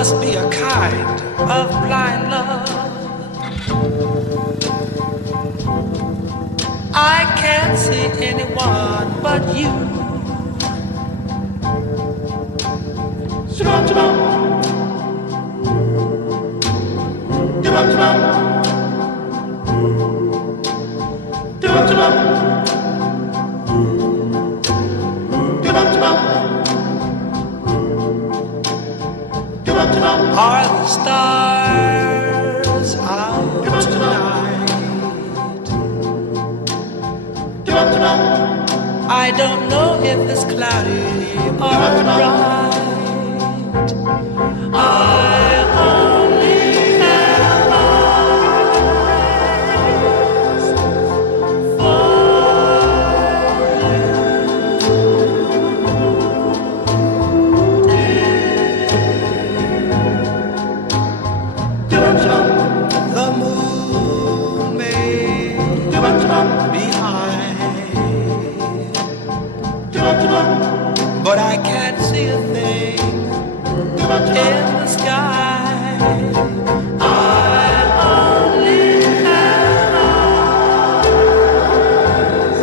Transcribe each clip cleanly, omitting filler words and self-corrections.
must be a kind of blind love. I can't see anyone but you. Are the stars out tonight? I don't know if it's cloudy or bright. I only have eyes for the moon may be high, but I can't see a thing in the sky. I only have eyes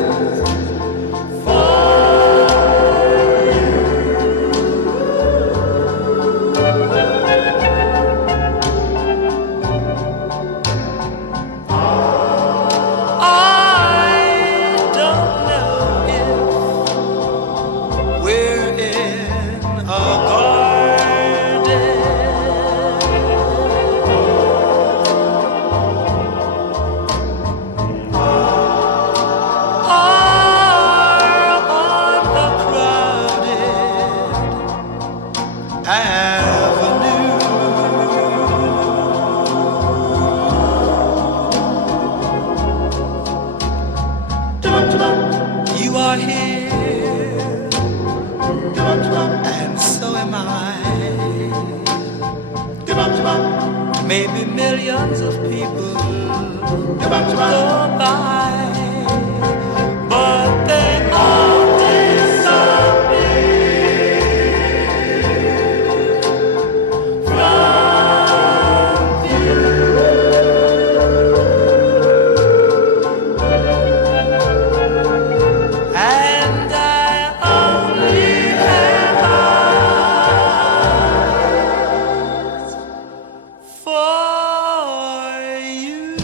for I don't know if we're in a garden or on a crowded avenue. You are here, and so am I. Maybe millions of people go by, but they all disappear from view. And I only have eyes for you.